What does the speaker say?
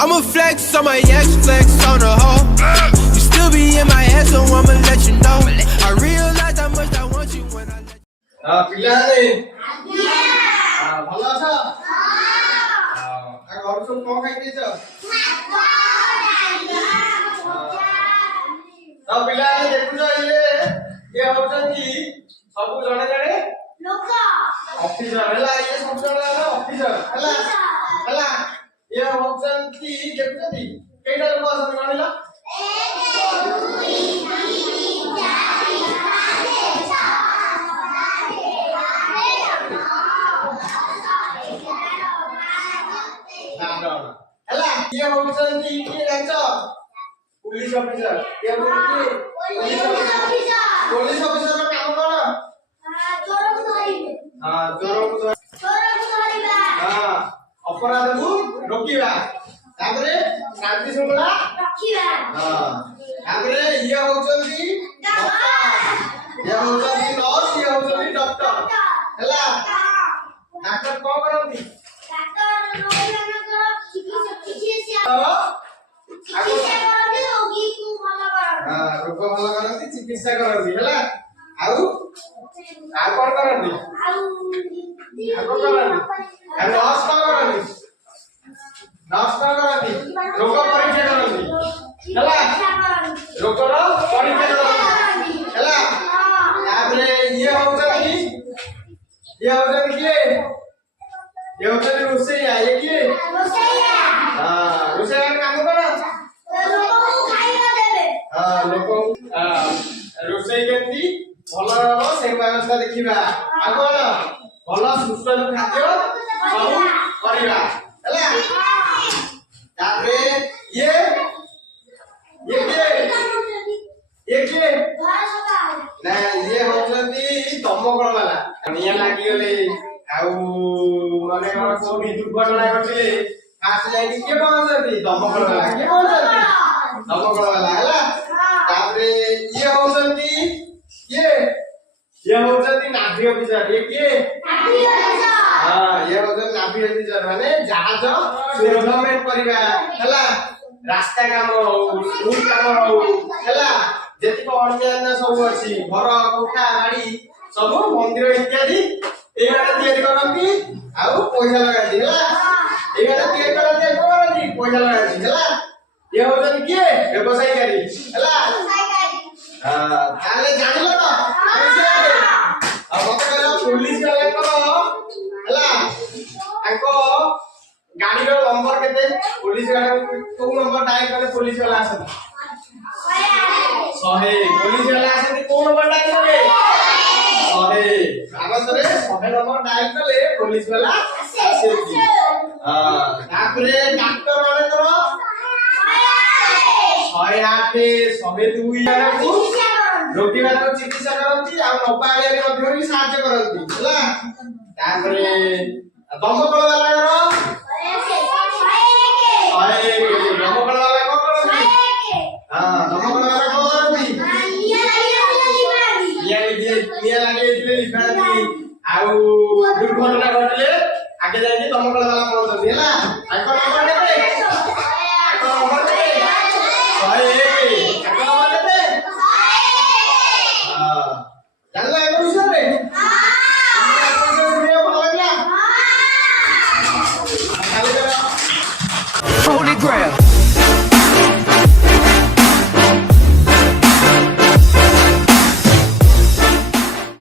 I'ma flex on my ex, flex on the hoe. You still be in my head, so I'ma let you know. I realize how much I want you when I let you. ପିଲାମାନେ ଭଲ ଅଛ? ଘରୁ ସବୁ କଣ ଖାଇଦେଇଛ? ପିଲାମାନେ ଦେଖୁଛ ଇଏ ହଉଛନ୍ତି ସବୁ ଜଣେ ଜଣେ ଅଫିସର ହେଲା। ଇଏ ସବୁ ଜଣେ ଜଣେ ଅଫିସର ହେଲା। ଇଏ ହଉଛନ୍ତି ଦେଖୁଛନ୍ତି କେଇଟା ଲୋକ ଅଛନ୍ତି ଗଣିଲ? ହେଲା। ଇଏ ହଉଛନ୍ତି କିଏ ଜାଣିଛ? Police officer. ये पुलिस ऑफिसर का काम कौन? चोर को धरिबे। हां चोर को धरिबा। हां अपराध को रोकिबा। तापरे शांति शृंखला रखिबा। हां तापरे ये होचंदी नर्स, ये होचंदी डॉक्टर हैला। डॉक्टर को करंती? डॉक्टर रोगी मानकर चिकित्सा रोग भल करती, चिकित्सा करती है। कौन करती? नर्स कौन करती? नर्स कौन करती? रोग परीक्षा करती है। रोगर परीक्षा करती है। ये होचंदी किए? ये होचंदी रोसैया। ये किए? रोसैया काम कौन? रोसई केमती भल से व्यवस्था देखा आगे भल सुस्वादु खाद्य सब करवा ये होचंदी दमकल वाला निया लागी गले माने कोठी दुर्घटना घटिले फास्ट जाई के पहुंचती दमकल वाला के पहुंचती दमकल वाला हैला। तापरे ये होचंदी नाभी ऑफिसर। ये किए? नाभी ऑफिसर। हां ये होचंदी नाभी ऑफिसर माने जहाज डेवलपमेंट करबा हैला। रास्ता काम हो, स्कूल काम हो हैला। जेति को अन्यान्य सब अछि घर कोठा गाड़ी सब मंदिर इत्यादि ए माने तैयारी करंती आ पैसा लगाती हैला। ए माने तैयारी करंती पैसा लगाती हैला। ये होचंदी किए? व्यवसायकारी हैला। ताले जानिलो तो अब मते कहलो पुलिस वाले करो हैला। ताको गाड़ी रो नंबर केते? पुलिस वाले को नंबर डायल करे पुलिस वाला आसे 100 पुलिस वाला आसे को नंबर डायल करे 100 आगतरे 100 नंबर डायल करे पुलिस वाला आसे। हां तापरे डॉक्टर वाले करो 108 102 को रोगी वाला चिकित्सा करती आ नबालिया रे मध्य भी सहायता करती हैला। तापरे दमकल वाला करो 101 दमकल वाला को करती। हां दमकल वाला को करती निया लागे लिखाती आ दुर्घटना घटले आगे जाई दमकल वाला पहुंचती हैला।